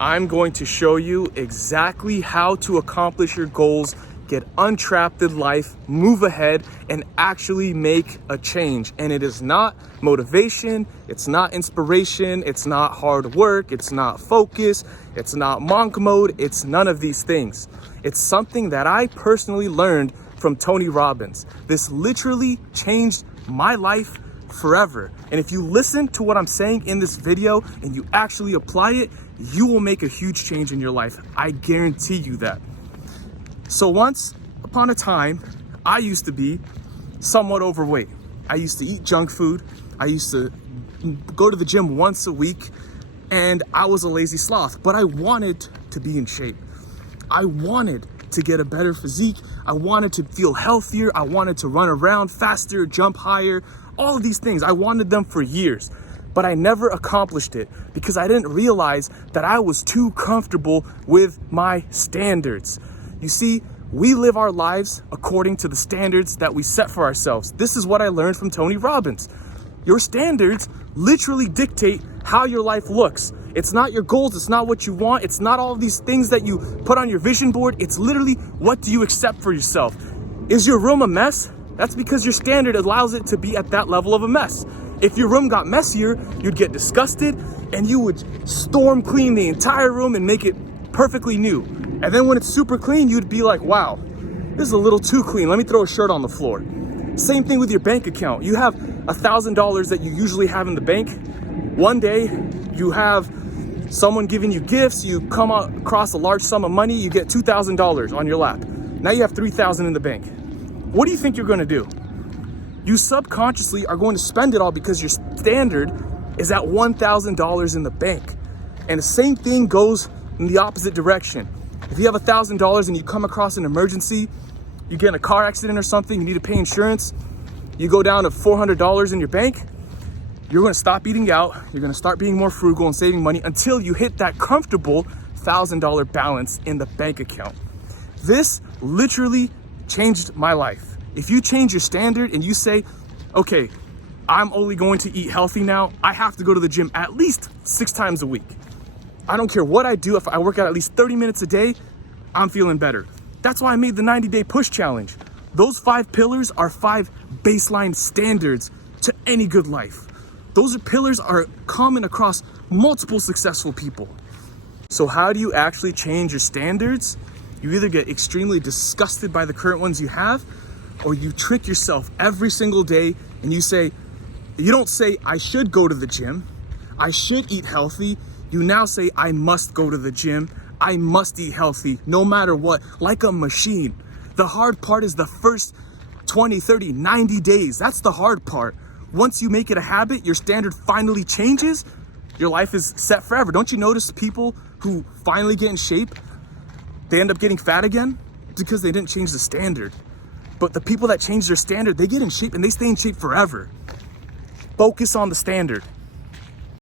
I'm going to show you exactly how to accomplish your goals, get untrapped in life, move ahead, and actually make a change. And it is not motivation, it's not inspiration, it's not hard work, it's not focus, it's not monk mode, it's none of these things. It's something that I personally learned from Tony Robbins. This literally changed my life forever. And if you listen to what I'm saying in this video and you actually apply it, you will make a huge change in your life. I guarantee you that. So once upon a time, I used to be somewhat overweight. I used to eat junk food. I used to go to the gym once a week, and I was a lazy sloth, but I wanted to be in shape. I wanted to get a better physique. I wanted to feel healthier. I wanted to run around faster, jump higher, all of these things. I wanted them for years, but I never accomplished it because I didn't realize that I was too comfortable with my standards. You see, we live our lives according to the standards that we set for ourselves. This is what I learned from Tony Robbins. Your standards literally dictate how your life looks. It's not your goals, it's not what you want, it's not all of these things that you put on your vision board. It's literally, what do you accept for yourself? Is your room a mess? That's because your standard allows it to be at that level of a mess. If your room got messier, you'd get disgusted and you would storm clean the entire room and make it perfectly new. And then when it's super clean, you'd be like, wow, this is a little too clean. Let me throw a shirt on the floor. Same thing with your bank account. You have $1,000 that you usually have in the bank. One day you have someone giving you gifts, you come across a large sum of money, you get $2,000 on your lap. Now you have $3,000 in the bank. What do you think you're gonna do? You subconsciously are going to spend it all because your standard is at $1,000 in the bank. And the same thing goes in the opposite direction. If you have $1,000 and you come across an emergency, you get in a car accident or something, you need to pay insurance, you go down to $400 in your bank, you're gonna stop eating out, you're gonna start being more frugal and saving money until you hit that comfortable $1,000 balance in the bank account. This literally changed my life. If you change your standard and you say, okay, I'm only going to eat healthy now, I have to go to the gym at least 6 times a week. I don't care what I do, if I work out at least 30 minutes a day, I'm feeling better. That's why I made the 90-day push challenge. Those 5 pillars are 5 baseline standards to any good life. Those pillars are common across multiple successful people. So how do you actually change your standards? You either get extremely disgusted by the current ones you have, or you trick yourself every single day and you don't say, I should go to the gym, I should eat healthy. You now say, I must go to the gym, I must eat healthy, no matter what, like a machine. The hard part is the first 20, 30, 90 days. That's the hard part. Once you make it a habit, your standard finally changes, your life is set forever. Don't you notice people who finally get in shape, they end up getting fat again? It's because they didn't change the standard. But the people that change their standard, they get in shape and they stay in shape forever. Focus on the standard.